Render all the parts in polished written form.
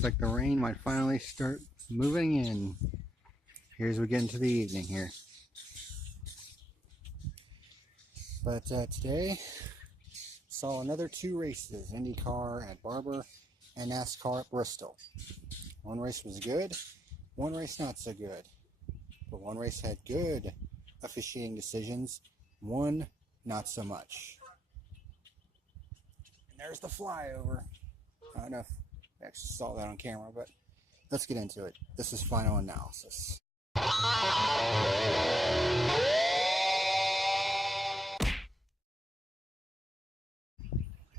Looks like the rain might finally start moving in here as we get into the evening here. But today saw another two races, IndyCar at Barber and NASCAR at Bristol. One race was good, one race not so good. But one race had good officiating decisions, one not so much. And there's the flyover. I don't know if I actually saw that on camera, but let's get into it. This is final analysis.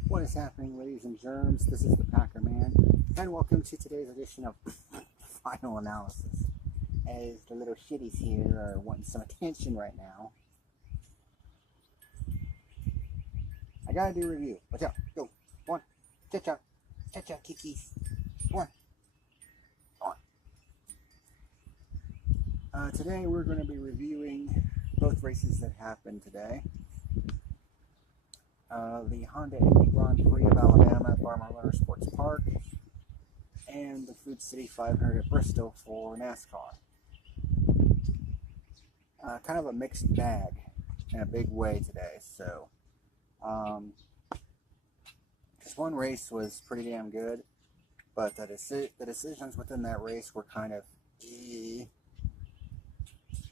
What is happening, ladies and germs? This is the PackerMan, and welcome to today's edition of Final Analysis. As the little shitties here are wanting some attention right now, I gotta do a review. Watch out, go. One, cha-cha, cha-cha, kikis. One, on. Today we're going to be reviewing both races that happened today. The Honda Indy Grand Prix of Alabama at Barber Motorsports Park, and the Food City 500 at Bristol for NASCAR. Kind of a mixed bag in a big way today. So, because one race was pretty damn good, but the decisions within that race were kind of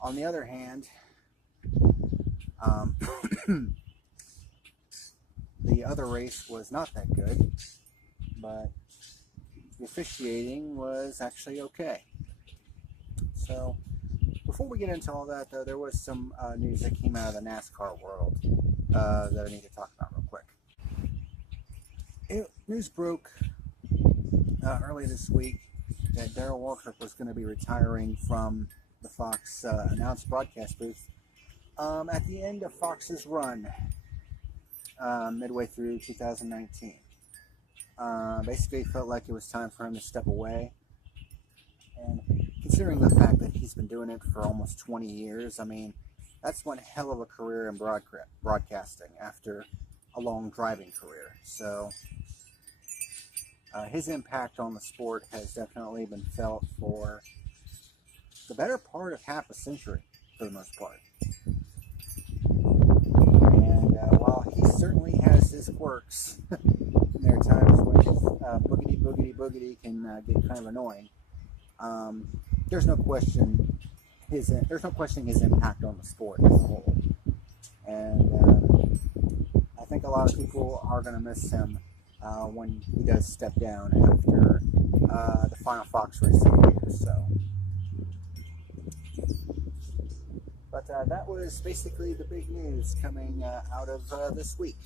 On the other hand, the other race was not that good, but the officiating was actually okay. So, before we get into all that, though, there was some news that came out of the NASCAR world that I need to talk about real quick. News broke early this week that Darrell Waltrip was going to be retiring from the Fox announced broadcast booth at the end of Fox's run midway through 2019. Basically felt like it was time for him to step away. And considering the fact that he's been doing it for almost 20 years, I mean, that's one hell of a career in broadcasting after a long driving career. So his impact on the sport has definitely been felt for the better part of half a century, for the most part. And while he certainly has his quirks, there are times when his boogity can get kind of annoying. There's no questioning his impact on the sport as a whole, and I think a lot of people are going to miss him when he does step down after the final Fox race of the year. So, but that was basically the big news coming out of this week.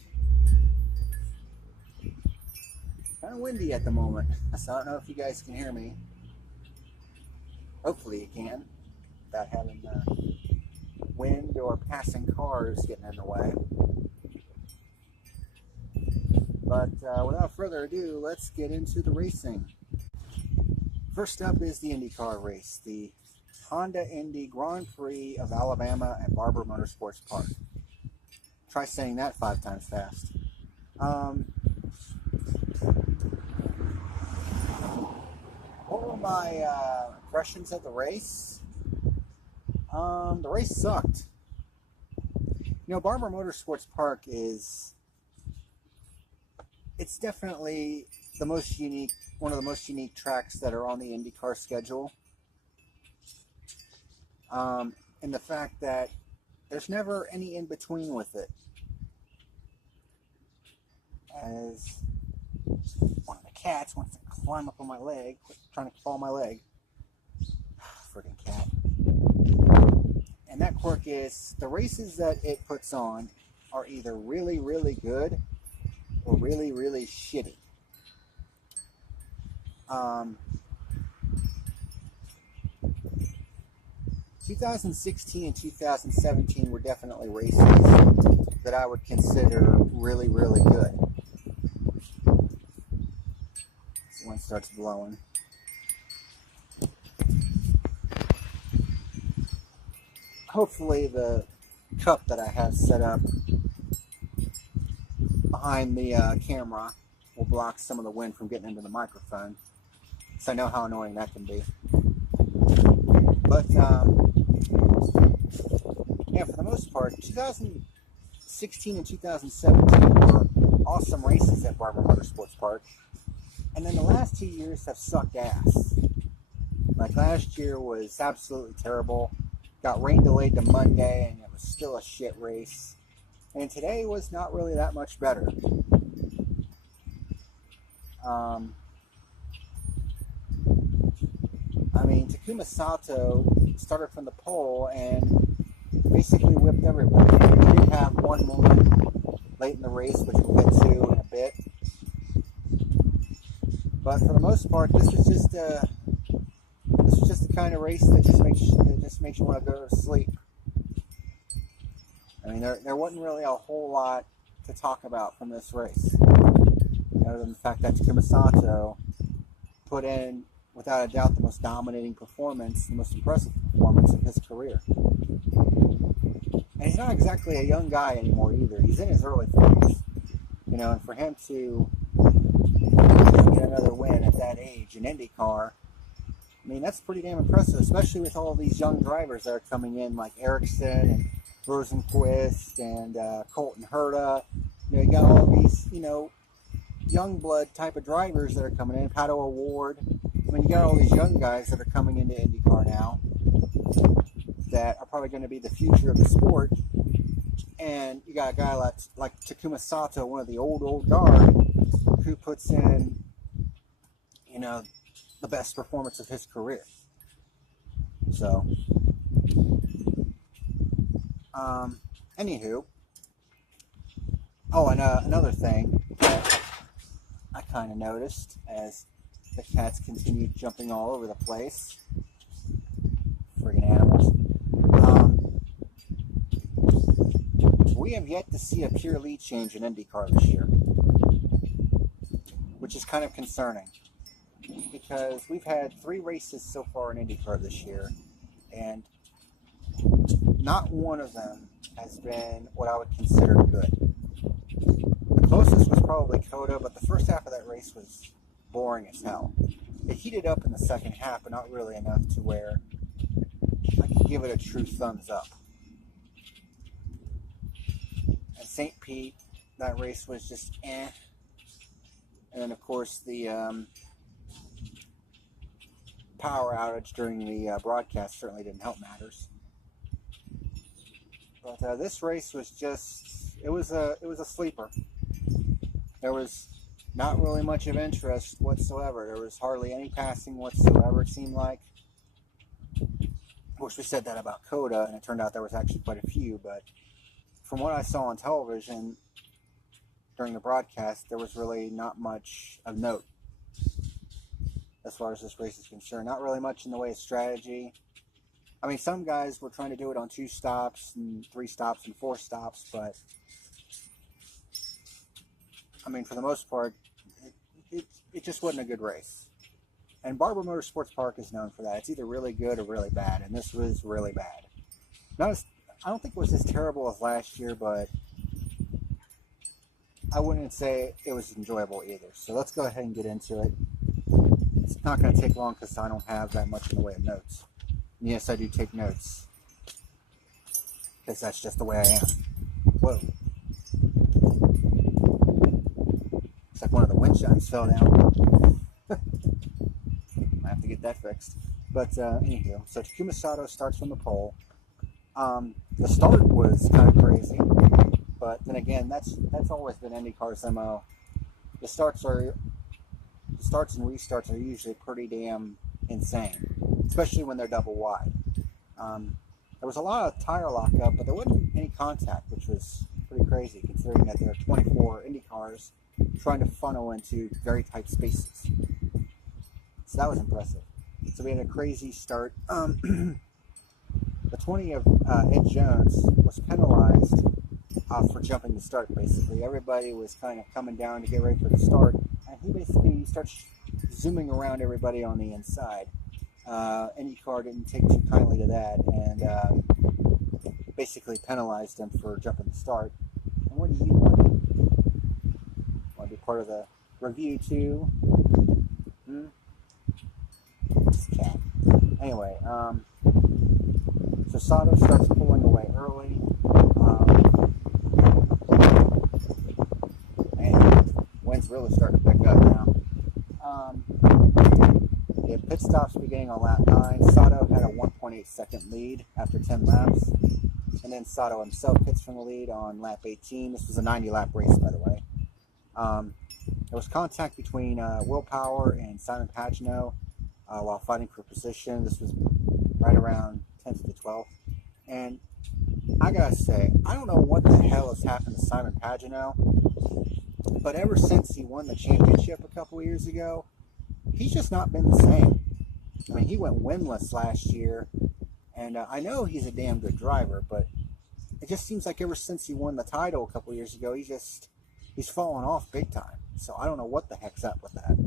Kind of windy at the moment, so I don't know if you guys can hear me. Hopefully you can, without having wind or passing cars getting in the way. But without further ado, let's get into the racing. First up is the IndyCar race, the Honda Indy Grand Prix of Alabama at Barber Motorsports Park. Try saying that 5 times fast. What were my impressions of the race? The race sucked. You know, Barber Motorsports Park it's definitely the most unique, one of the most unique tracks that are on the IndyCar schedule. In the fact that there's never any in between with it. As one of the cats wants to climb up on my leg, trying to claw my leg. Friggin' cat. And that quirk is the races that it puts on are either really, really good or really, really shitty. 2016 and 2017 were definitely races that I would consider really, really good. This one starts blowing. Hopefully the cup that I have set up behind the camera will block some of the wind from getting into the microphone. So I know how annoying that can be. But yeah, for the most part, 2016 and 2017 were awesome races at Barber Motorsports Park. And then the last 2 years have sucked ass. Like last year was absolutely terrible. Got rain delayed to Monday and it was still a shit race. And today was not really that much better. I mean, Takuma Sato started from the pole and basically whipped everybody. He did have one moment late in the race, which we'll get to in a bit. But for the most part, this was just the kind of race that just makes you want to go to sleep. I mean, there wasn't really a whole lot to talk about from this race, other than the fact that Takuma Sato put in, without a doubt, the most dominating performance, the most impressive performance of his career. And he's not exactly a young guy anymore either. He's in his early 40s. And for him to get another win at that age in IndyCar, I mean, that's pretty damn impressive, especially with all these young drivers that are coming in, like Ericsson and Rosenquist and Colton Herta. You got all these, young blood type of drivers that are coming in. Pato O'Ward. I mean, you got all these young guys that are coming into IndyCar now that are probably going to be the future of the sport. And you got a guy like Takuma Sato, one of the old guard, who puts in, the best performance of his career. So, anywho. Oh, and another thing that I kind of noticed as the cats continued jumping all over the place. Friggin' animals. We have yet to see a pure lead change in IndyCar this year, which is kind of concerning because we've had 3 races so far in IndyCar this year, and not one of them has been what I would consider good. The closest was probably Coda, but the first half of that race was boring as hell. It heated up in the second half, but not really enough to where I could give it a true thumbs up. At St. Pete, that race was just eh. And then, of course, the power outage during the broadcast certainly didn't help matters. But this race was just, it was a sleeper. There was not really much of interest whatsoever. There was hardly any passing whatsoever, it seemed like. Of course, we said that about Coda, and it turned out there was actually quite a few, but from what I saw on television during the broadcast, there was really not much of note as far as this race is concerned. Not really much in the way of strategy. I mean, some guys were trying to do it on 2 stops and 3 stops and 4 stops, but I mean, for the most part, it just wasn't a good race. And Barber Motorsports Park is known for that. It's either really good or really bad, and this was really bad. I don't think it was as terrible as last year, but I wouldn't say it was enjoyable either. So let's go ahead and get into it. It's not going to take long because I don't have that much in the way of notes. And yes, I do take notes, because that's just the way I am. Whoa. It's like one of the wind chimes fell down. I have to get that fixed. But anywho, so Takuma Sato starts from the pole. The start was kind of crazy, but then again, that's always been IndyCar's MO. The starts and restarts are usually pretty damn insane, especially when they're double wide. There was a lot of tire lockup, but there wasn't any contact, which was pretty crazy considering that there are 24 IndyCars trying to funnel into very tight spaces. So that was impressive. So we had a crazy start. The 20 of Ed Jones was penalized for jumping the start, basically. Everybody was kind of coming down to get ready for the start, and he basically starts zooming around everybody on the inside. IndyCar didn't take too kindly to that, and basically penalized him for jumping the start. And what do you want? Want to be part of the review too? this cat. Anyway, so Sato starts pulling away early. And wind's really starting to pick up now. The pit stops beginning on lap 9. Sato had a 1.8 second lead after 10 laps. And then Sato himself pits from the lead on lap 18. This was a 90-lap race, by the way. There was contact between Will Power and Simon Pagenaud while fighting for position. This was right around 10th to the 12th. And I gotta say, I don't know what the hell has happened to Simon Pagenaud, but ever since he won the championship a couple of years ago, he's just not been the same. I mean, he went winless last year, and I know he's a damn good driver, but it just seems like ever since he won the title a couple of years ago, he's fallen off big time. So I don't know what the heck's up with that.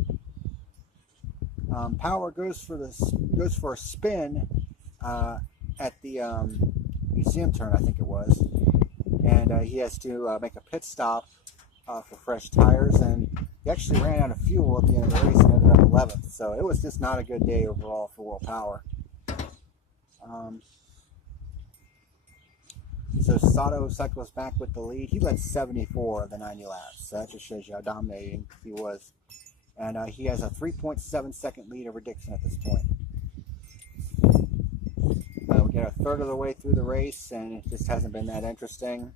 Power goes for a spin at the museum turn, I think it was, and he has to make a pit stop for fresh tires, and he actually ran out of fuel at the end of the race and ended up 11th. So it was just not a good day overall for Will Power. So Sato cycles back with the lead. He led 74 of the 90 laps. So that just shows you how dominating he was. And he has a 3.7 second lead over Dixon at this point. We get a third of the way through the race, and it just hasn't been that interesting.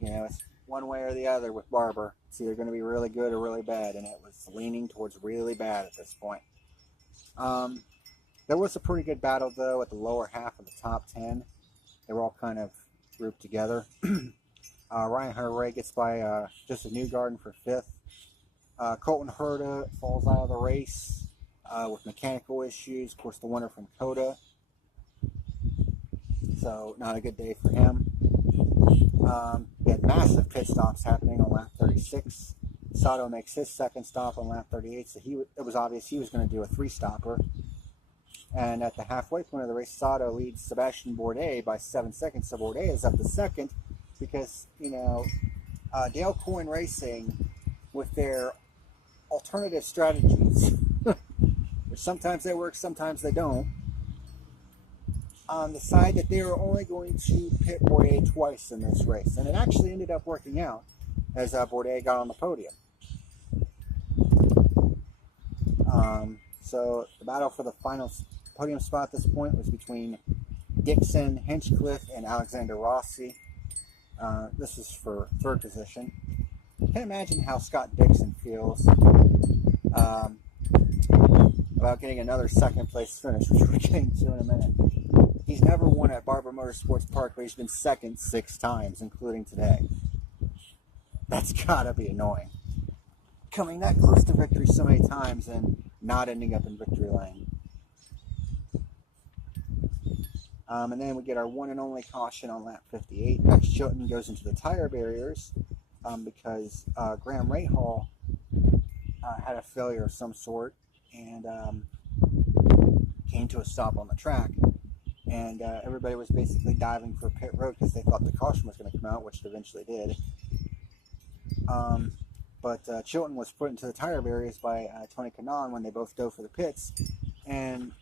You know, it's one way or the other with Barber. It's either going to be really good or really bad, and it was leaning towards really bad at this point. There was a pretty good battle, though, at the lower half of the top 10. They were all kind of grouped together. Ryan Hunter-Ray gets by Joseph Newgarden for 5th. Colton Herta falls out of the race with mechanical issues. Of course, the winner from Coda. So, not a good day for him. We had massive pit stops happening on lap 36. Sato makes his second stop on lap 38, so it was obvious he was going to do a 3-stopper. And at the halfway point of the race, Sato leads Sebastian Bourdais by 7 seconds. So Bourdais is up to second because, you know, Dale Coyne Racing, with their alternative strategies, which sometimes they work, sometimes they don't, decided that they were only going to pit Bourdais twice in this race. And it actually ended up working out as Bourdais got on the podium. So the battle for the final podium spot at this point was between Dixon, Hinchcliffe, and Alexander Rossi. This is for 3rd position. Can't imagine how Scott Dixon feels about getting another 2nd place finish, which we're getting to in a minute. He's never won at Barber Motorsports Park, but he's been 2nd 6 times, including today. That's gotta be annoying. Coming that close to victory so many times and not ending up in victory lane. And then we get our one and only caution on lap 58. Max Chilton goes into the tire barriers because Graham Rahal had a failure of some sort and came to a stop on the track. And everybody was basically diving for pit road because they thought the caution was going to come out, which it eventually did. But Chilton was put into the tire barriers by Tony Kanaan when they both dove for the pits. And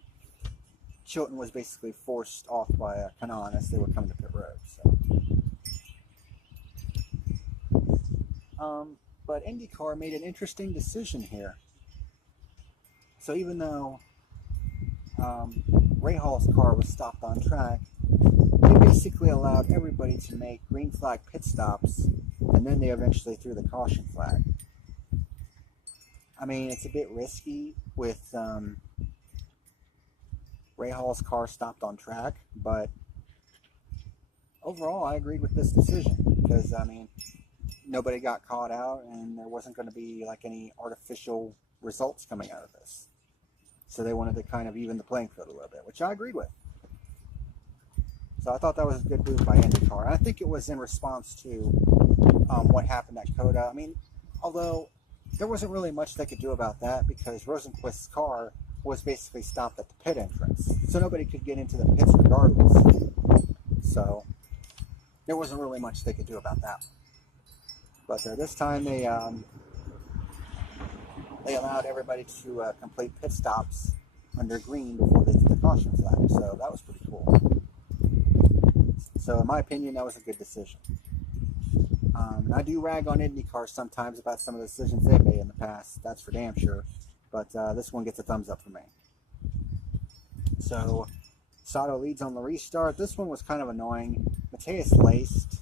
Chilton was basically forced off by Kanaan as they were coming to pit road. So. But IndyCar made an interesting decision here. So even though Rahal's car was stopped on track, they basically allowed everybody to make green flag pit stops, and then they eventually threw the caution flag. I mean, it's a bit risky with Rahal's car stopped on track, but overall I agreed with this decision because, I mean, nobody got caught out and there wasn't going to be like any artificial results coming out of this. So they wanted to kind of even the playing field a little bit, which I agreed with. So I thought that was a good move by IndyCar. And I think it was in response to what happened at Coda. I mean, although there wasn't really much they could do about that because Rosenquist's car was basically stopped at the pit entrance. So nobody could get into the pits regardless. So there wasn't really much they could do about that. But this time they allowed everybody to complete pit stops under green before they did the caution flag. So that was pretty cool. So in my opinion, that was a good decision. And I do rag on IndyCar sometimes about some of the decisions they've made in the past. That's for damn sure. But this one gets a thumbs up for me. So Sato leads on the restart. This one was kind of annoying. Mateus laced.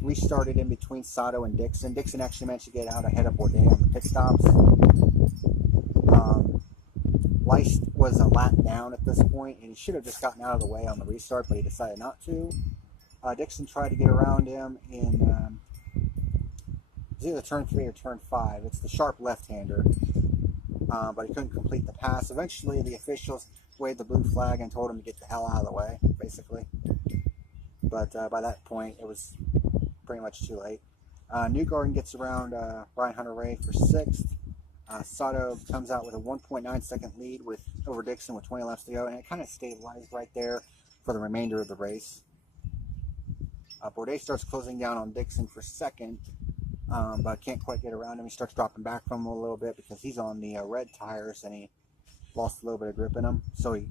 Restarted in between Sato and Dixon. Dixon actually managed to get out ahead of Bourdais on the pit stops. Leist was a lap down at this point, and he should have just gotten out of the way on the restart, but he decided not to. Dixon tried to get around him in it's either turn 3 or turn 5. It's the sharp left-hander, but he couldn't complete the pass. Eventually, the officials waved the blue flag and told him to get the hell out of the way, basically. But by that point, it was pretty much too late. Newgarden gets around Ryan Hunter-Reay for 6th. Sato comes out with a 1.9 second lead over Dixon with 20 laps to go, and it kind of stabilized right there for the remainder of the race. Bourdais starts closing down on Dixon for 2nd, but can't quite get around him. He starts dropping back from him a little bit because he's on the red tires and he lost a little bit of grip in them. So he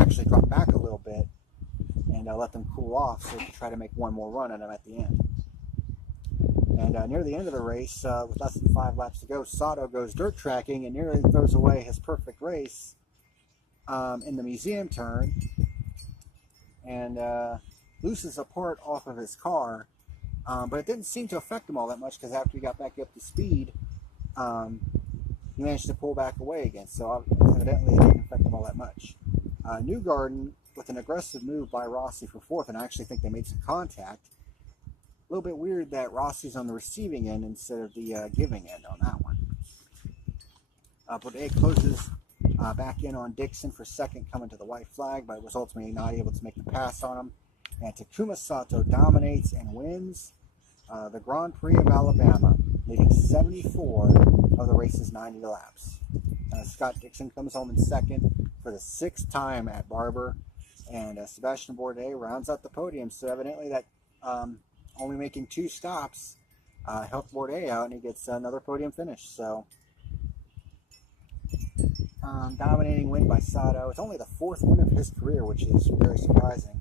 actually dropped back a little bit and let them cool off so he could try to make one more run at him at the end. And near the end of the race, with less than 5 laps to go, Sato goes dirt tracking and nearly throws away his perfect race in the museum turn and loses a part off of his car. But it didn't seem to affect him all that much because after he got back up to speed, he managed to pull back away again. So evidently it didn't affect him all that much. Newgarden with an aggressive move by Rossi for 4th, and I actually think they made some contact. A little bit weird that Rossi's on the receiving end instead of the giving end on that one. Bourdais closes back in on Dixon for 2nd, coming to the white flag, but was ultimately not able to make the pass on him. And Takuma Sato dominates and wins the Grand Prix of Alabama, leading 74 of the race's 90 laps. Scott Dixon comes home in 2nd for the 6th time at Barber, and Sebastian Bourdais rounds out the podium. So evidently that only making 2 stops helped Bourdais out, and he gets another podium finish. So dominating win by Sato. It's only the 4th win of his career, which is very surprising.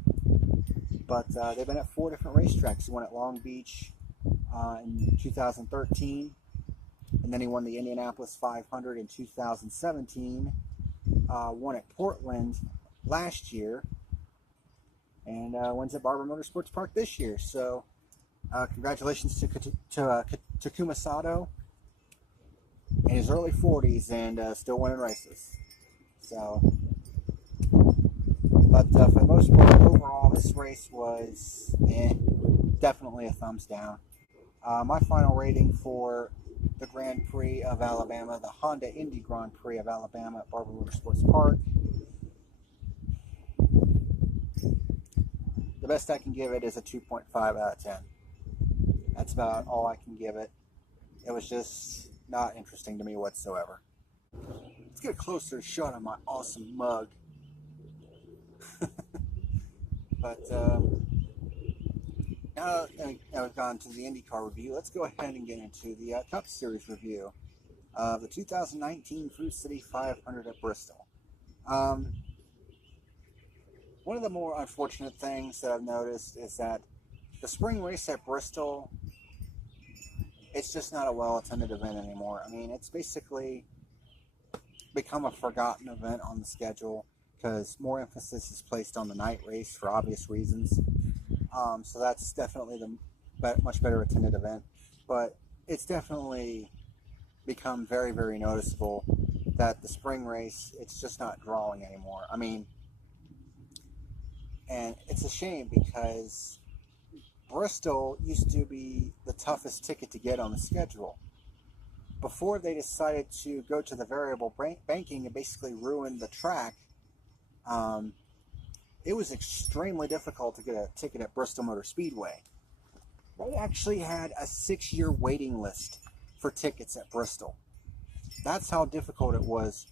But they've been at 4 different racetracks. He won at Long Beach in 2013, and then he won the Indianapolis 500 in 2017. Won at Portland last year, and wins at Barber Motorsports Park this year. So congratulations to Takuma Sato in his early 40s and still winning races. So, but for the most part, overall, this race was definitely a thumbs down. My final rating for the Grand Prix of Alabama, the Honda Indy Grand Prix of Alabama at Barber Motorsports Park, the best I can give it is a 2.5 out of 10. That's about all I can give it. It was just not interesting to me whatsoever. Let's get a closer shot of my awesome mug. But now that we've gone to the IndyCar review, let's go ahead and get into the Cup Series review of the 2019 Fruit City 500 at Bristol. One of the more unfortunate things that I've noticed is that the spring race at Bristol, it's just not a well-attended event anymore. I mean, it's basically become a forgotten event on the schedule because more emphasis is placed on the night race for obvious reasons. So that's definitely the much better attended event. But it's definitely become very, very noticeable that the spring race, it's just not drawing anymore. I mean, and it's a shame because Bristol used to be the toughest ticket to get on the schedule. Before they decided to go to the variable banking and basically ruin the track, it was extremely difficult to get a ticket at Bristol Motor Speedway. They actually had a 6-year waiting list for tickets at Bristol. That's how difficult it was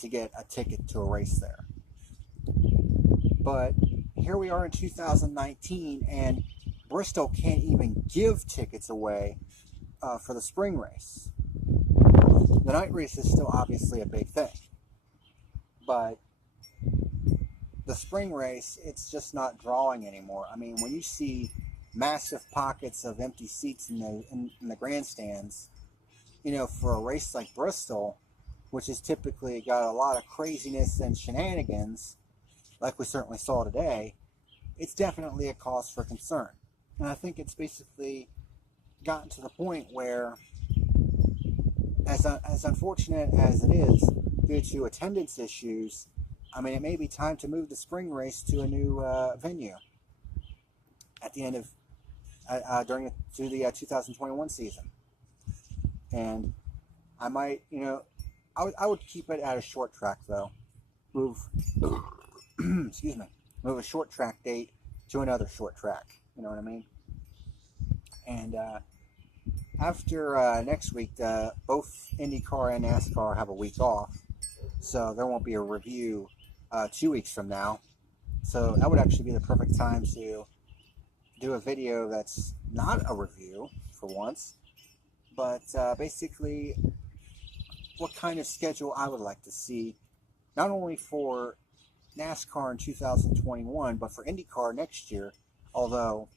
to get a ticket to a race there. But here we are in 2019, and Bristol can't even give tickets away for the spring race. The night race is still obviously a big thing. But the spring race, it's just not drawing anymore. I mean, when you see massive pockets of empty seats in the grandstands, you know, for a race like Bristol, which has typically got a lot of craziness and shenanigans, like we certainly saw today, it's definitely a cause for concern. And I think it's basically gotten to the point where, as unfortunate as it is, due to attendance issues, I mean, it may be time to move the spring race to a new venue at the end of during the 2021 season. And I might, you know, I would keep it at a short track though. Move, excuse me, move a short track date to another short track. You know what I mean? And after next week, both IndyCar and NASCAR have a week off, so there won't be a review 2 weeks from now. So that would actually be the perfect time to do a video that's not a review for once, but basically what kind of schedule I would like to see, not only for NASCAR in 2021, but for IndyCar next year. Although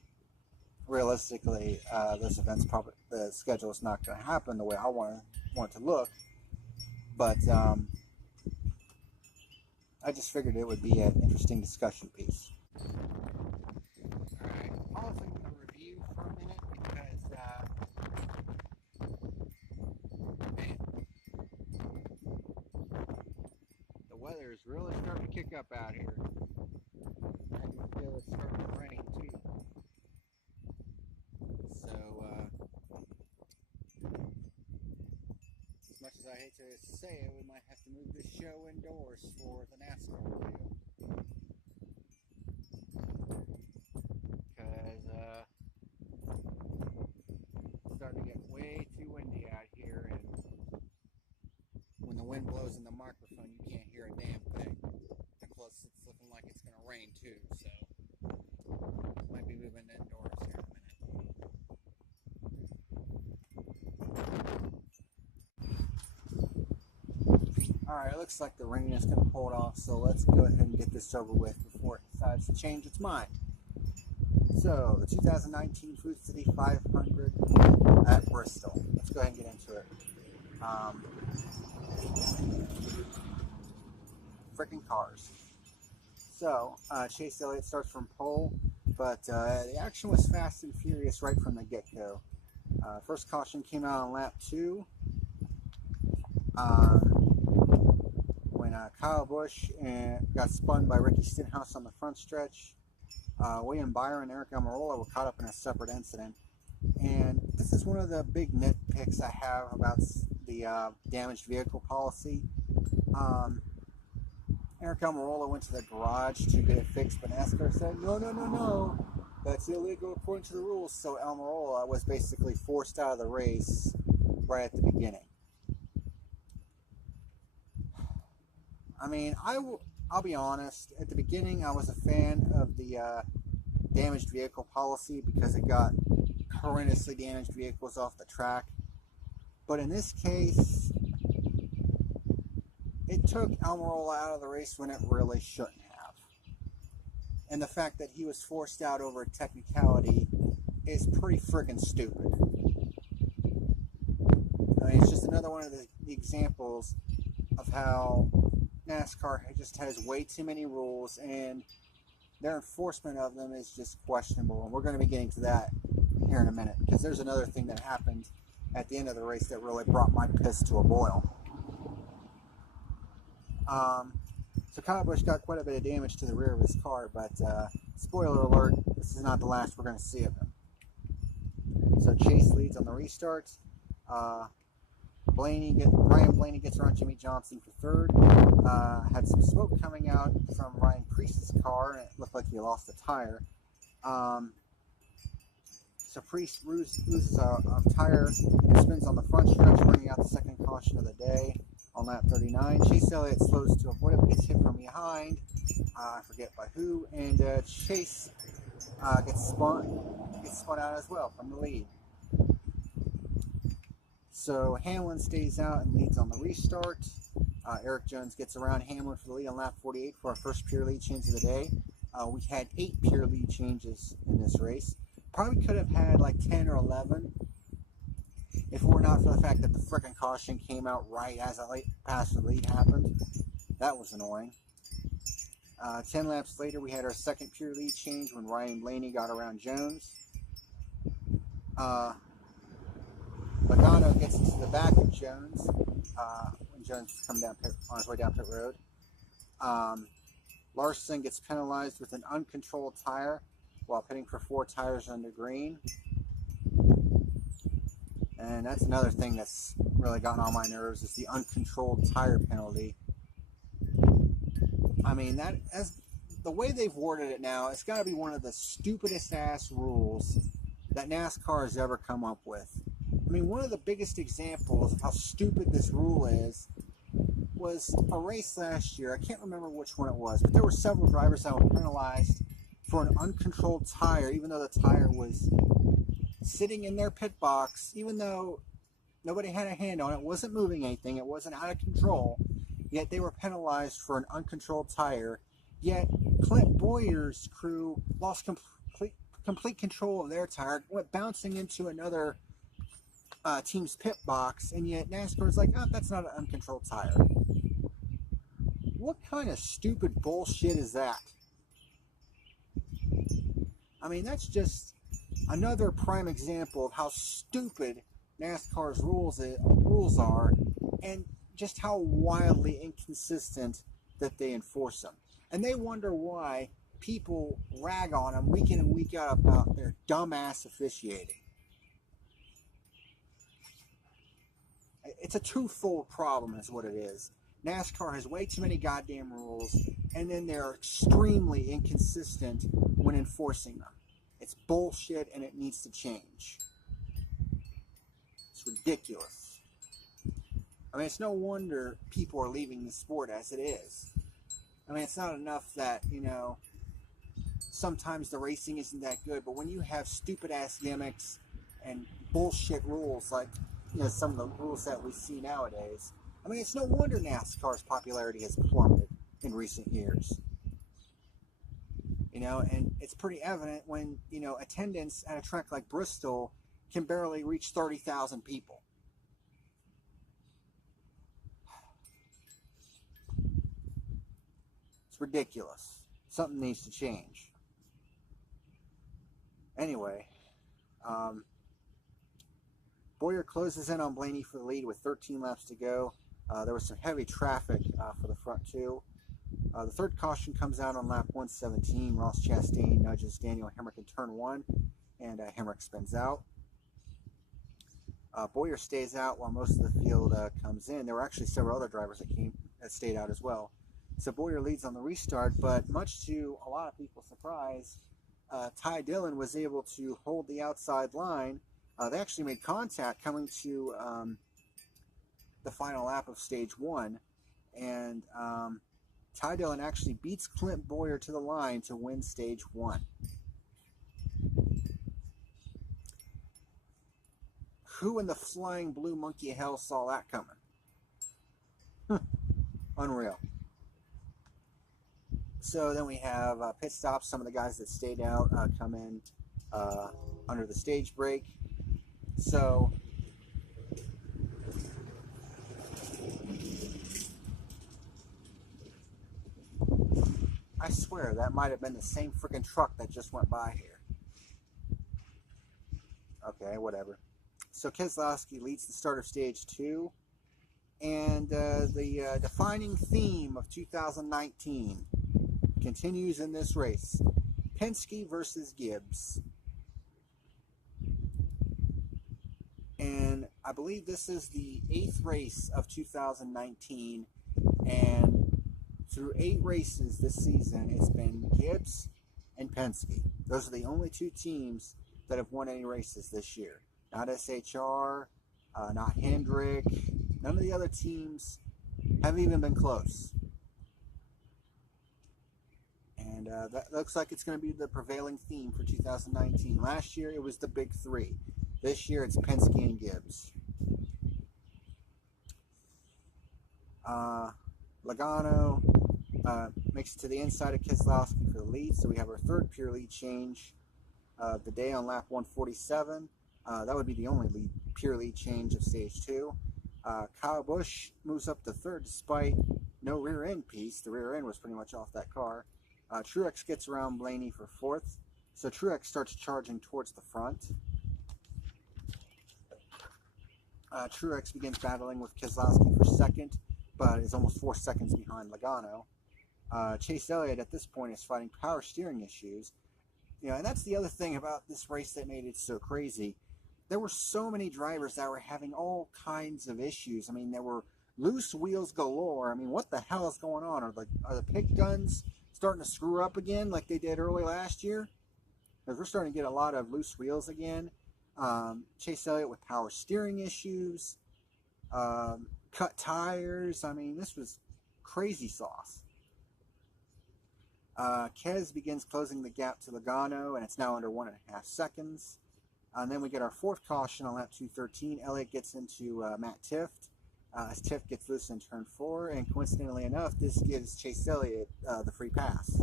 realistically, this event's probably, the schedule is not going to happen the way I want it to look. But I just figured it would be an interesting discussion piece. Alright, pausing the review for a minute because, man, the weather is really starting to kick up out here. I can feel it's starting to rain too. So, as much as I hate to say it, we might have to move this show indoors for the NASCAR review. Because it's starting to get way too windy out here, and when the wind blows in the microphone, you can't hear a damn thing. And plus, it's looking like it's going to rain too, so might be moving indoors here in a minute. Alright, it looks like the rain is going to pull it off, so let's go ahead and get this over with before it decides to change its mind. So, the 2019 Food City 500 at Bristol. Let's go ahead and get into it. Freaking cars. So, Chase Elliott starts from pole, but the action was fast and furious right from the get-go. First caution came out on lap 2. When Kyle Busch got spun by Ricky Stenhouse on the front stretch. William Byron and Eric Almirola were caught up in a separate incident. And this is one of the big nitpicks I have about the damaged vehicle policy. Eric Almirola went to the garage to get it fixed, but NASCAR said, no, that's illegal according to the rules. So Almirola was basically forced out of the race right at the beginning. I mean, I'll be honest, at the beginning I was a fan of the damaged vehicle policy because it got horrendously damaged vehicles off the track. But in this case, it took Almirola out of the race when it really shouldn't have. And the fact that he was forced out over a technicality is pretty friggin' stupid. I mean, it's just another one of the examples of how NASCAR just has way too many rules and their enforcement of them is just questionable. And we're going to be getting to that here in a minute, because there's another thing that happened at the end of the race that really brought my piss to a boil. So Kyle Busch got quite a bit of damage to the rear of his car, but spoiler alert, this is not the last we're going to see of him. So Chase leads on the restart. Ryan Blaney gets around Jimmy Johnson for third. Had some smoke coming out from Ryan Preece's car, and it looked like he lost a tire. So Preece loses a tire and spins on the front stretch, bringing out the second caution of the day on lap 39. Chase Elliott slows to avoid it, gets hit from behind. I forget by who, and Chase gets spun out as well from the lead. So Hamlin stays out and leads on the restart. Eric Jones gets around Hamlin for the lead on lap 48 for our first pure lead change of the day. We had 8 pure lead changes in this race. Probably could have had like 10 or 11 if it were not for the fact that the frickin' caution came out right as a pass for the lead happened. That was annoying. 10 laps later, we had our second pure lead change when Ryan Blaney got around Jones. Logano gets into the back of Jones when Jones is coming down on his way down pit road. Larson gets penalized with an uncontrolled tire while pitting for 4 tires under green. And that's another thing that's really gotten on my nerves, is the uncontrolled tire penalty. I mean, that, as the way they've worded it now, it's got to be one of the stupidest ass rules that NASCAR has ever come up with. I mean, one of the biggest examples of how stupid this rule is was a race last year. I can't remember which one it was, but there were several drivers that were penalized for an uncontrolled tire, even though the tire was sitting in their pit box, even though nobody had a hand on it, wasn't moving anything, it wasn't out of control, yet they were penalized for an uncontrolled tire. Yet Clint Bowyer's crew lost complete control of their tire, went bouncing into another team's pit box, and yet NASCAR's like, oh, that's not an uncontrolled tire. What kind of stupid bullshit is that? I mean, that's just another prime example of how stupid NASCAR's rules are, and just how wildly inconsistent that they enforce them. And they wonder why people rag on them week in and week out about their dumbass officiating. It's a twofold problem is what it is. NASCAR has way too many goddamn rules, and then they're extremely inconsistent when enforcing them. It's bullshit, and it needs to change. It's ridiculous. I mean, it's no wonder people are leaving the sport as it is. I mean, it's not enough that, you know, sometimes the racing isn't that good, but when you have stupid-ass gimmicks and bullshit rules like, you know, some of the rules that we see nowadays, I mean, it's no wonder NASCAR's popularity has plummeted in recent years. You know, and it's pretty evident when, you know, attendance at a track like Bristol can barely reach 30,000 people. It's ridiculous. Something needs to change. Anyway, Bowyer closes in on Blaney for the lead with 13 laps to go. There was some heavy traffic for the front two. The third caution comes out on lap 117. Ross Chastain nudges Daniel Hemrick in turn 1, and Hemrick spins out. Bowyer stays out while most of the field comes in. There were actually several other drivers that stayed out as well. So Bowyer leads on the restart, but much to a lot of people's surprise, Ty Dillon was able to hold the outside line. They actually made contact coming to the final lap of stage 1, and Ty Dillon actually beats Clint Bowyer to the line to win stage 1. Who in the flying blue monkey hell saw that coming? Unreal. So then we have pit stops. Some of the guys that stayed out come in under the stage break. So I swear that might have been the same freaking truck that just went by here. Okay, whatever. So Keselowski leads the start of stage 2. And the defining theme of 2019 continues in this race. Penske versus Gibbs. And I believe this is the 8th race of 2019. And through 8 races this season, it's been Gibbs and Penske. Those are the only 2 teams that have won any races this year. Not SHR, not Hendrick. None of the other teams have even been close. And that looks like it's going to be the prevailing theme for 2019. Last year, it was the big 3. This year, it's Penske and Gibbs. Logano makes it to the inside of Keselowski for the lead, so we have our third pure lead change of the day on lap 147. That would be the only pure lead change of stage 2. Kyle Busch moves up to third despite no rear end piece. The rear end was pretty much off that car. Truex gets around Blaney for fourth, so Truex starts charging towards the front. Truex begins battling with Keselowski for second, but is almost 4 seconds behind Logano. Chase Elliott at this point is fighting power steering issues. And that's the other thing about this race that made it so crazy. There were so many drivers that were having all kinds of issues. I mean, there were loose wheels galore. I mean, what the hell is going on? Are the pick guns starting to screw up again like they did early last year? Because we're starting to get a lot of loose wheels again. Chase Elliott with power steering issues, cut tires. I mean, this was crazy sauce. Kez begins closing the gap to Logano, and it's now under 1.5 seconds. And then we get our fourth caution on lap 213. Elliott gets into Matt Tifft as Tifft gets loose in turn 4, and coincidentally enough, this gives Chase Elliott the free pass.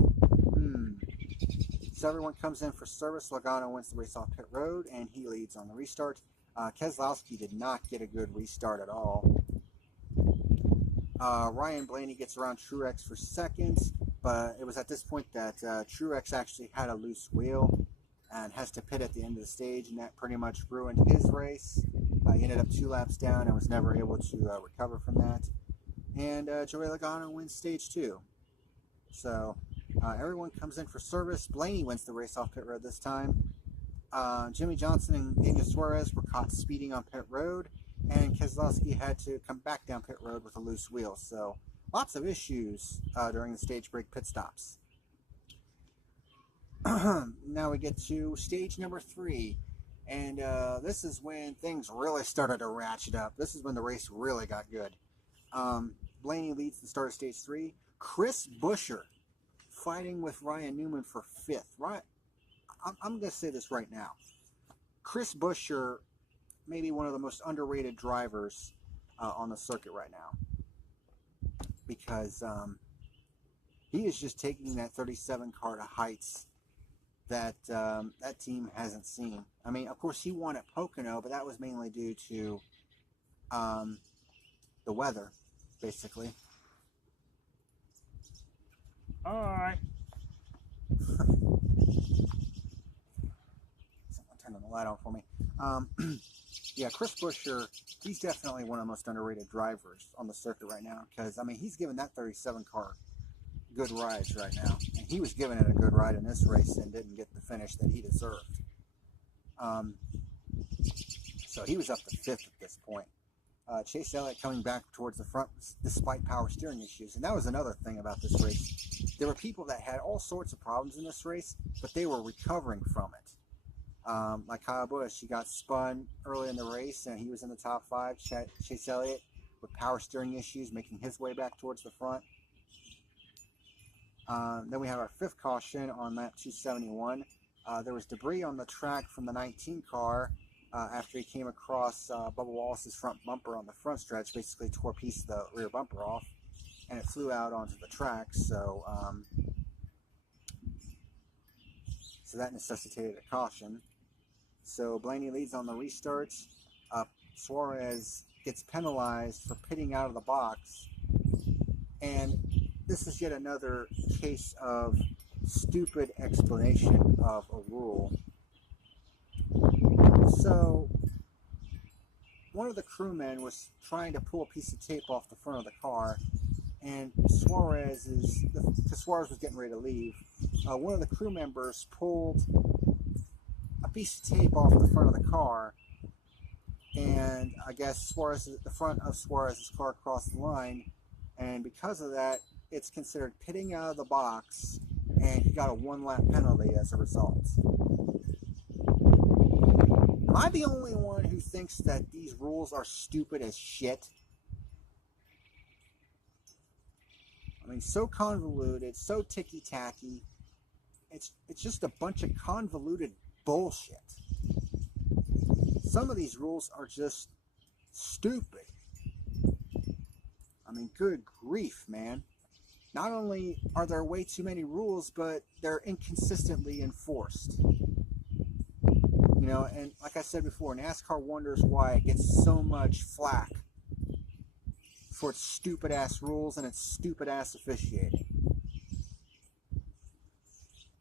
So everyone comes in for service. Logano wins the race off pit road, and he leads on the restart. Keselowski did not get a good restart at all. Ryan Blaney gets around Truex for second, but it was at this point that Truex actually had a loose wheel and has to pit at the end of the stage, and that pretty much ruined his race. He ended up 2 laps down and was never able to recover from that. And Joey Logano wins stage 2. So everyone comes in for service. Blaney wins the race off pit road this time. Jimmy Johnson and Daniel Suarez were caught speeding on pit road, and Keselowski had to come back down pit road with a loose wheel. So lots of issues during the stage break pit stops. Now we get to stage number 3, and this is when things really started to ratchet up. This is when the race really got good. Blaney leads the start of stage 3. Chris Buescher fighting with Ryan Newman for 5th. Right, I'm going to say this right now. Chris Buescher may be one of the most underrated drivers on the circuit right now, because he is just taking that 37 car to heights that that team hasn't seen. I mean, of course, he won at Pocono, but that was mainly due to the weather, basically. All right. Someone turn the light on for me. Yeah, Chris Buescher, he's definitely one of the most underrated drivers on the circuit right now, because, I mean, he's giving that 37 car good rides right now, and he was giving it a good ride in this race and didn't get the finish that he deserved. So he was up to 5th at this point. Chase Elliott coming back towards the front despite power steering issues, and that was another thing about this race. There were people that had all sorts of problems in this race, but they were recovering from it. Like Kyle Busch, he got spun early in the race, and he was in the top 5. Chase Elliott with power steering issues, making his way back towards the front. Then we have our 5th caution on lap 271. There was debris on the track from the 19 car after he came across Bubba Wallace's front bumper on the front stretch, basically tore a piece of the rear bumper off, and it flew out onto the track. So that necessitated a caution. So Blaney leads on the restarts. Suarez gets penalized for pitting out of the box, and this is yet another case of stupid explanation of a rule. So one of the crewmen was trying to pull a piece of tape off the front of the car, and Suarez was getting ready to leave. One of the crew members pulled a piece of tape off the front of the car, and I guess the front of Suarez's car crossed the line, and because of that, it's considered pitting out of the box, and he got a 1-lap penalty as a result. Am I the only one who thinks that these rules are stupid as shit? I mean, so convoluted, so ticky-tacky. It's just a bunch of convoluted bullshit. Some of these rules are just stupid. I mean, good grief, man. Not only are there way too many rules, but they're inconsistently enforced. You know, and like I said before, NASCAR wonders why it gets so much flack for its stupid-ass rules and its stupid-ass officiating.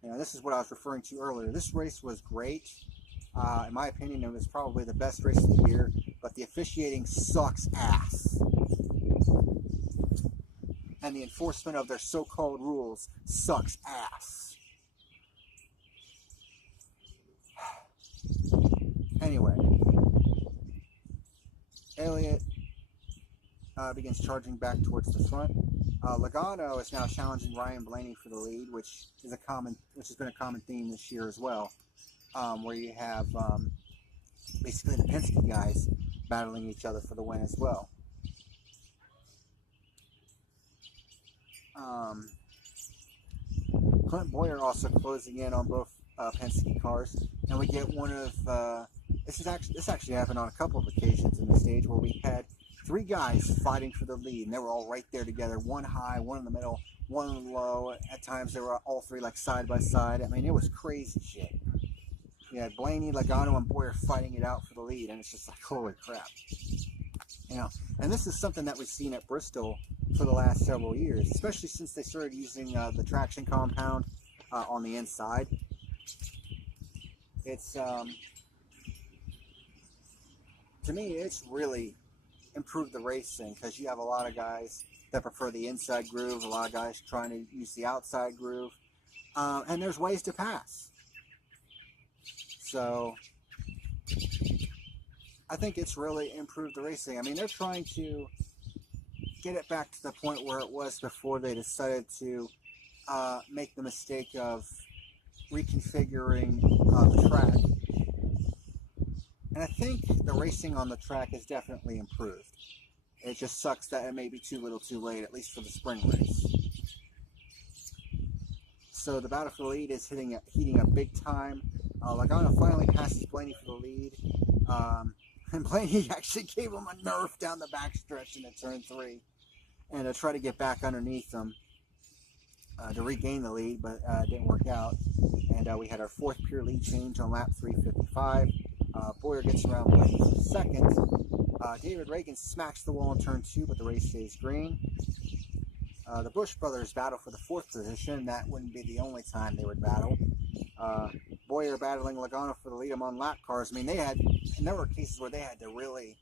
You know, this is what I was referring to earlier. This race was great. In my opinion, it was probably the best race of the year, but the officiating sucks ass. And the enforcement of their so-called rules sucks ass. Anyway, Elliott begins charging back towards the front. Logano is now challenging Ryan Blaney for the lead, which has been a common theme this year as well, where you have basically the Penske guys battling each other for the win as well. Clint Bowyer also closing in on both Penske cars, and we get one of this actually happened on a couple of occasions in the stage where we had three guys fighting for the lead, and they were all right there together, one high, one in the middle, one low. At times they were all three like side by side. I mean, it was crazy shit. You had Blaney, Logano, and Bowyer fighting it out for the lead, and it's just like, holy crap. You know, and this is something that we've seen at Bristol for the last several years, especially since they started using the traction compound on the inside. It's to me, it's really improved the racing, because you have a lot of guys that prefer the inside groove, a lot of guys trying to use the outside groove, and there's ways to pass. So I think it's really improved the racing. I mean, they're trying to get it back to the point where it was before they decided to make the mistake of reconfiguring the track. And I think the racing on the track has definitely improved. It just sucks that it may be too little too late, at least for the spring race. So the battle for the lead is heating up big time. Logano finally passes Blaney for the lead. And Blaney actually gave him a nerf down the backstretch into turn 3. And to try to get back underneath them to regain the lead, but it didn't work out. And we had our 4th pure lead change on lap 355. Bowyer gets around Blaney for 2nd. David Reagan smacks the wall in turn 2, but the race stays green. The Busch brothers battle for the 4th position. That wouldn't be the only time they would battle. Bowyer battling Logano for the lead among lap cars. I mean, there were cases where they had to really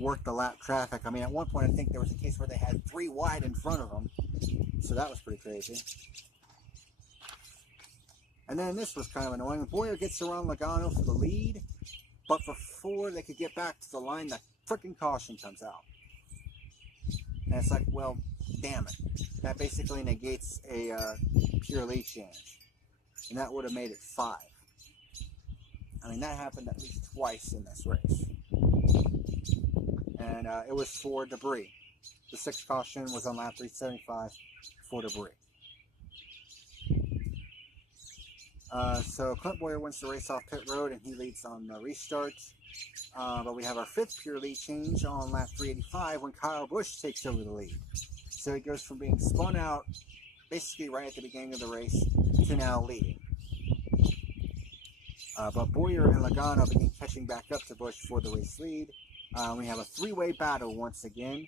work the lap traffic. I mean, at one point, I think there was a case where they had 3 wide in front of them. So that was pretty crazy. And then this was kind of annoying. Bowyer gets around Logano for the lead, but before they could get back to the line, the freaking caution comes out. And it's like, well, damn it. That basically negates a pure lead change. And that would have made it 5. I mean, that happened at least twice in this race. And it was for debris. The 6th caution was on lap 375 for debris. So Clint Bowyer wins the race off pit road, and he leads on the restart. But we have our 5th pure lead change on lap 385 when Kyle Busch takes over the lead. So he goes from being spun out basically right at the beginning of the race to now leading. But Bowyer and Logano begin catching back up to Busch for the race lead. We have a 3-way battle once again,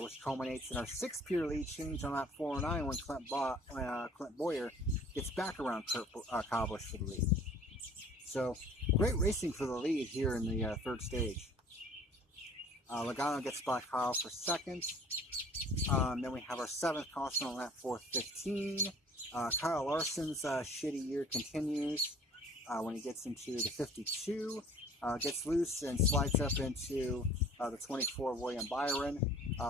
which culminates in our 6th pure lead change on lap 409 when Clint Bowyer gets back around Kyle Busch for the lead. So, great racing for the lead here in the 3rd stage. Logano gets by Kyle for 2nd. Then we have our 7th caution on lap 415. Kyle Larson's shitty year continues when he gets into the 52. Gets loose and slides up into the 24 William Byron.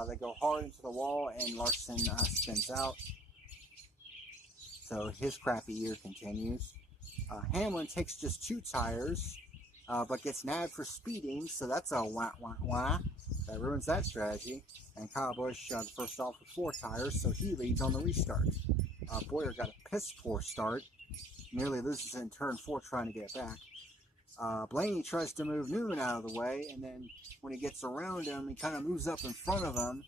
They go hard into the wall, and Larson spins out. So his crappy year continues. Hamlin takes just 2 tires, but gets nabbed for speeding, so that's a wah. That ruins that strategy. And Kyle Busch, the first off with 4 tires, so he leads on the restart. Bowyer got a piss poor start. Nearly loses in turn 4 trying to get back. Blaney tries to move Newman out of the way, and then when he gets around him, he kind of moves up in front of him,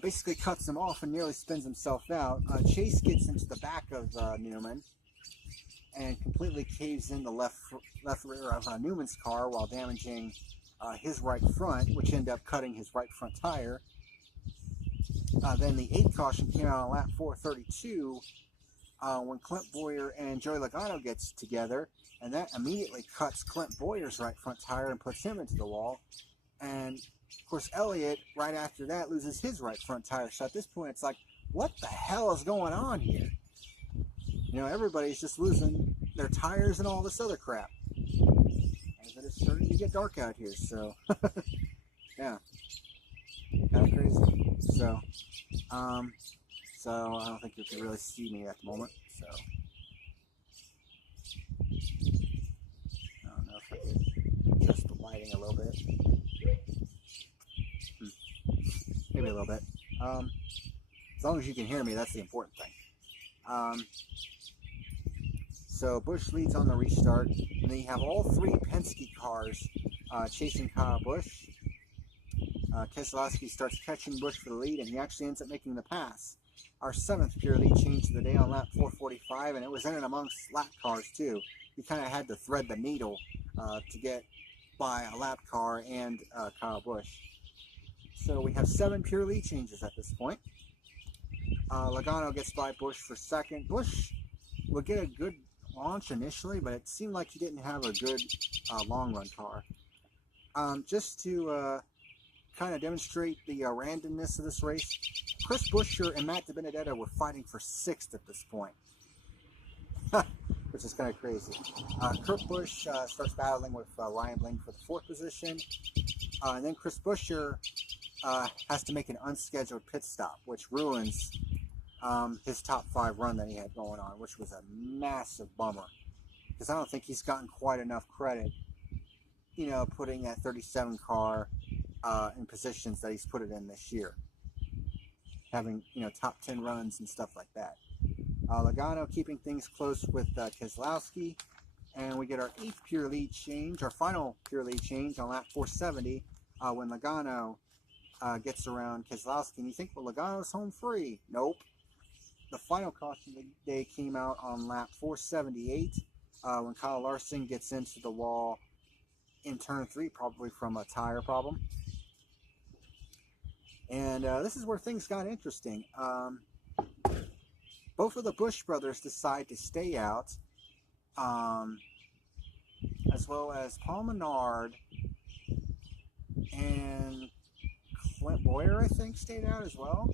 basically cuts him off and nearly spins himself out. Chase gets into the back of Newman and completely caves in the left rear of Newman's car while damaging his right front, which ended up cutting his right front tire. Then the 8th caution came out on lap 432 when Clint Bowyer and Joey Logano gets together, and that immediately cuts Clint Bowyer's right front tire and puts him into the wall. And of course, Elliott right after that loses his right front tire. So at this point, it's like, what the hell is going on here? You know, everybody's just losing their tires and all this other crap. And it is starting to get dark out here, so yeah, kind of crazy. So I don't think you can really see me at the moment. So I don't know if I can adjust the lighting a little bit. Maybe a little bit. As long as you can hear me, that's the important thing. So Busch leads on the restart, and then you have all 3 Penske cars chasing Kyle Busch. Keselowski starts catching Busch for the lead, and he actually ends up making the pass. Our 7th pure lead change of the day on lap 445, and it was in and amongst lap cars too. You kind of had to thread the needle to get by a lap car and Kyle Busch. So we have 7 pure lead changes at this point. Logano gets by Busch for second. Busch will get a good launch initially, but it seemed like he didn't have a good long run car. Just to kind of demonstrate the randomness of this race, Chris Buescher and Matt DiBenedetto were fighting for 6th at this point, which is kind of crazy. Kurt Busch starts battling with Ryan Blaney for the 4th position, and then Chris Buescher has to make an unscheduled pit stop, which ruins his top 5 run that he had going on, which was a massive bummer, because I don't think he's gotten quite enough credit, you know, putting that 37 car in positions that he's put it in this year, having, you know, top 10 runs and stuff like that. Logano keeping things close with Keselowski, and we get our 8th pure lead change, our final pure lead change on lap 470 when Logano gets around Keselowski, and you think, well, Logano's home free. Nope. The final caution of the day came out on lap 478 when Kyle Larson gets into the wall in turn 3, probably from a tire problem. And this is where things got interesting. Both of the Busch brothers decide to stay out, as well as Paul Menard and Clint Bowyer, I think, stayed out as well.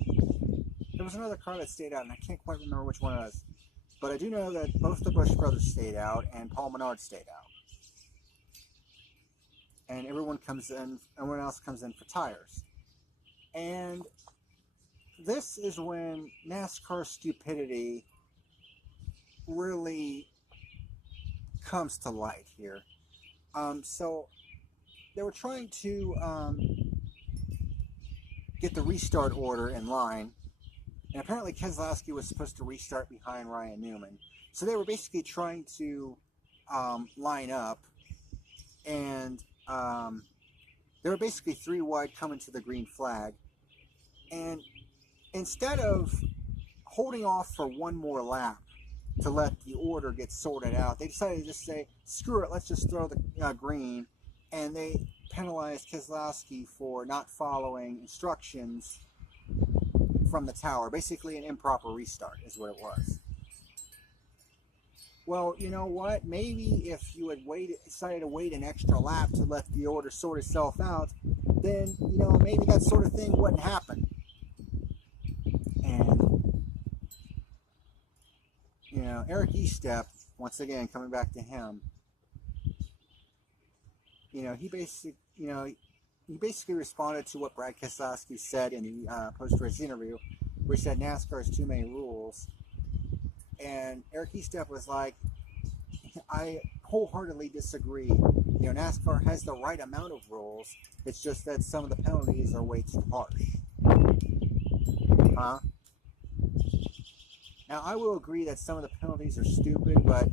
There was another car that stayed out, and I can't quite remember which one it was. But I do know that both the Busch brothers stayed out, and Paul Menard stayed out. And everyone else comes in for tires. And this is when NASCAR stupidity really comes to light here. So they were trying to get the restart order in line, and apparently Keselowski was supposed to restart behind Ryan Newman. So they were basically trying to line up, and they were basically 3 wide coming to the green flag. And instead of holding off for one more lap to let the order get sorted out, they decided to just say, screw it, let's just throw the green. And they penalized Keselowski for not following instructions from the tower. Basically an improper restart is what it was. Well, you know what? Maybe if you had decided to wait an extra lap to let the order sort itself out, then, you know, maybe that sort of thing wouldn't happen. And, you know, Eric Estep, once again, coming back to him, you know, he basically responded to what Brad Keselowski said in the post-race interview, where he said NASCAR has too many rules. And Eric Estep was like, I wholeheartedly disagree. You know, NASCAR has the right amount of rules. It's just that some of the penalties are way too harsh. Huh? Now, I will agree that some of the penalties are stupid, but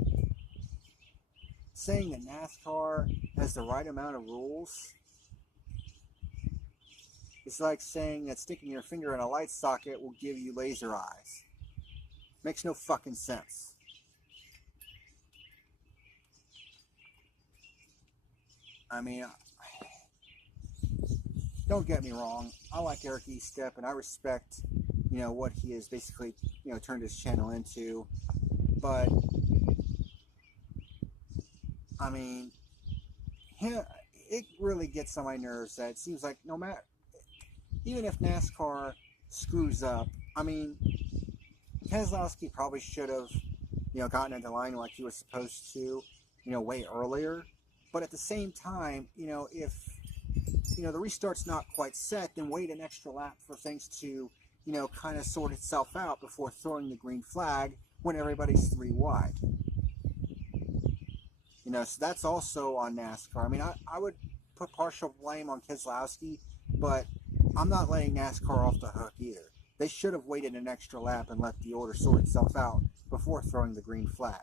saying that NASCAR has the right amount of rules, it's like saying that sticking your finger in a light socket will give you laser eyes. Makes no fucking sense. I mean, don't get me wrong. I like Eric Estep, and I respect, what he has basically, turned his channel into. But, I mean, it really gets on my nerves that it seems like no matter, even if NASCAR screws up, I mean, Keselowski probably should have, gotten into line like he was supposed to, way earlier. But at the same time, if the restart's not quite set, then wait an extra lap for things to, kind of sort itself out before throwing the green flag when everybody's 3 wide. So that's also on NASCAR. I mean, I would put partial blame on Keselowski, but I'm not letting NASCAR off the hook either. They should have waited an extra lap and let the order sort itself out before throwing the green flag.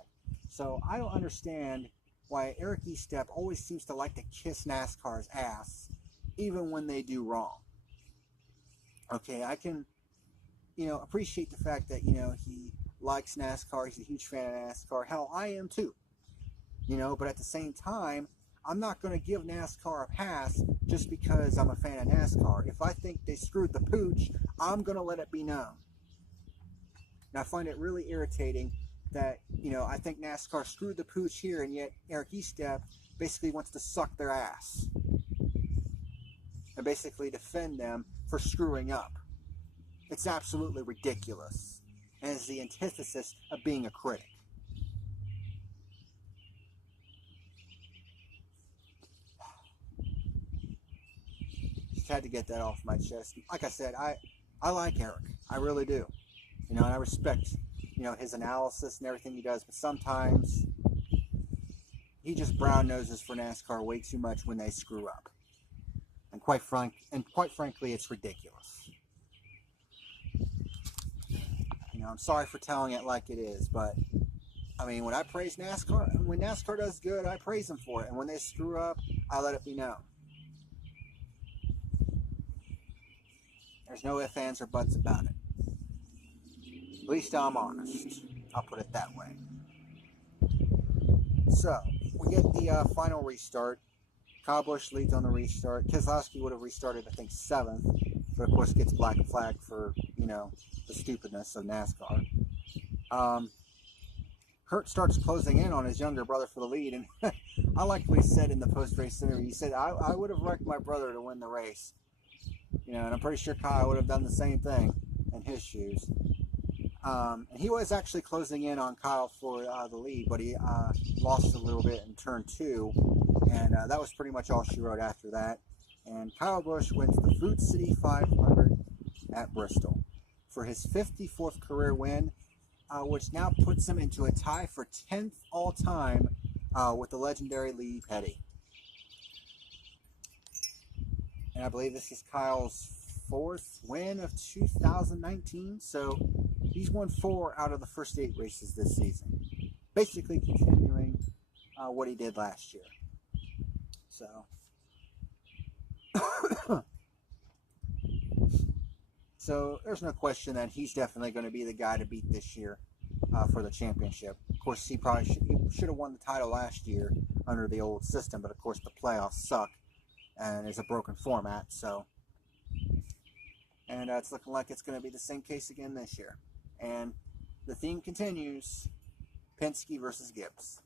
So I don't understand why Eric Estep always seems to like to kiss NASCAR's ass, even when they do wrong. Okay, I can, appreciate the fact that, he likes NASCAR. He's a huge fan of NASCAR. Hell, I am too. But at the same time, I'm not going to give NASCAR a pass just because I'm a fan of NASCAR. If I think they screwed the pooch, I'm going to let it be known. And I find it really irritating that, I think NASCAR screwed the pooch here, and yet Eric Estep basically wants to suck their ass and basically defend them for screwing up. It's absolutely ridiculous, and is the antithesis of being a critic. Just had to get that off my chest. Like I said, I like Eric. I really do. And I respect, his analysis and everything he does, but sometimes he just brown noses for NASCAR way too much when they screw up. And quite frankly, it's ridiculous. I'm sorry for telling it like it is, but I mean, when I praise NASCAR, when NASCAR does good, I praise them for it. And when they screw up, I let it be known. There's no ifs, ands, or buts about it. At least I'm honest. I'll put it that way. So, we get the final restart. Kyle Busch leads on the restart. Keselowski would have restarted, I think, 7th. But, of course, gets black flag for, the stupidness of NASCAR. Kurt starts closing in on his younger brother for the lead. And I like what he said in the post-race interview. He said, I would have wrecked my brother to win the race. And I'm pretty sure Kyle would have done the same thing in his shoes. And he was actually closing in on Kyle for the lead, but he lost a little bit in turn 2. And that was pretty much all she wrote after that. And Kyle Busch wins the Food City 500 at Bristol for his 54th career win, which now puts him into a tie for 10th all-time with the legendary Lee Petty. And I believe this is Kyle's 4th win of 2019, so he's won 4 out of the first 8 races this season, basically continuing what he did last year. So there's no question that he's definitely going to be the guy to beat this year for the championship. Of course, he should have won the title last year under the old system, but of course the playoffs suck and there's a broken format. So, and it's looking like it's going to be the same case again this year. And the theme continues: Penske versus Gibbs.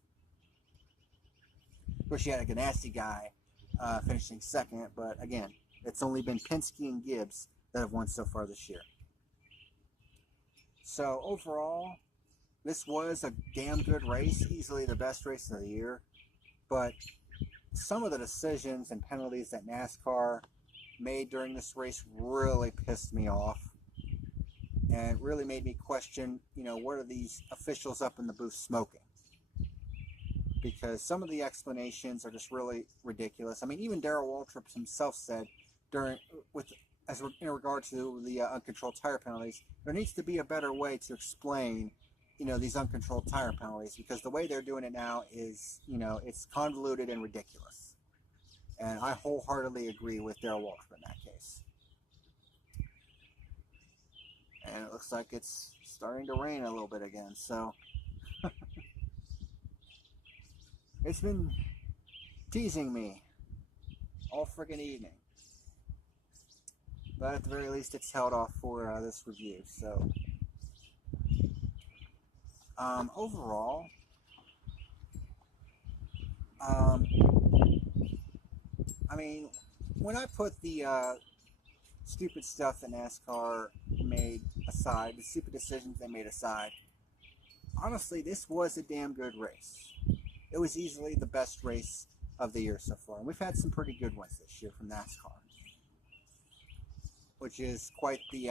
Of course, you had a Ganassi guy finishing 2nd, but again, it's only been Penske and Gibbs that have won so far this year. So overall, this was a damn good race, easily the best race of the year. But some of the decisions and penalties that NASCAR made during this race really pissed me off, and really made me question, what are these officials up in the booth smoking? Because some of the explanations are just really ridiculous. I mean, even Darrell Waltrip himself said in regard to the uncontrolled tire penalties, there needs to be a better way to explain these uncontrolled tire penalties, because the way they're doing it now is, it's convoluted and ridiculous. And I wholeheartedly agree with Darrell Waltrip in that case. And it looks like it's starting to rain a little bit again, so it's been teasing me all friggin' evening. But at the very least, it's held off for this review. So overall, I mean, when I put the stupid stuff that NASCAR made aside, the stupid decisions they made aside, honestly, this was a damn good race. It was easily the best race of the year so far. And we've had some pretty good ones this year from NASCAR, which is quite the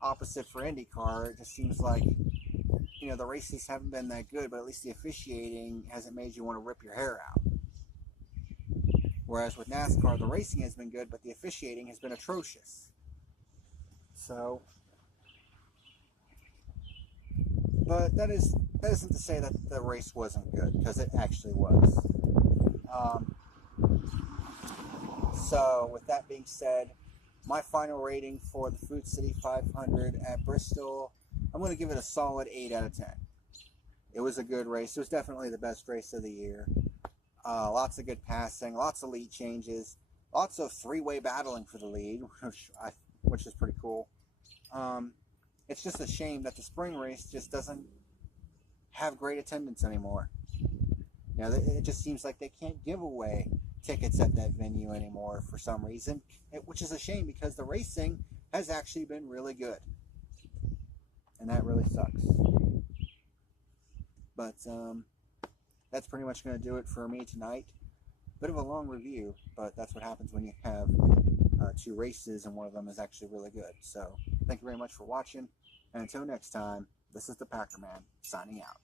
opposite for IndyCar. It just seems like, the races haven't been that good, but at least the officiating hasn't made you want to rip your hair out. Whereas with NASCAR, the racing has been good, but the officiating has been atrocious. So, but that isn't to say that the race wasn't good, because it actually was. So, with that being said, my final rating for the Food City 500 at Bristol, I'm going to give it a solid 8 out of 10. It was a good race. It was definitely the best race of the year. Lots of good passing, lots of lead changes, lots of three-way battling for the lead, which is pretty cool. It's just a shame that the spring race just doesn't have great attendance anymore. It just seems like they can't give away tickets at that venue anymore for some reason, which is a shame because the racing has actually been really good. And that really sucks. But that's pretty much going to do it for me tonight. Bit of a long review, but that's what happens when you have 2 races and one of them is actually really good. So thank you very much for watching. And until next time, this is the PackerMan signing out.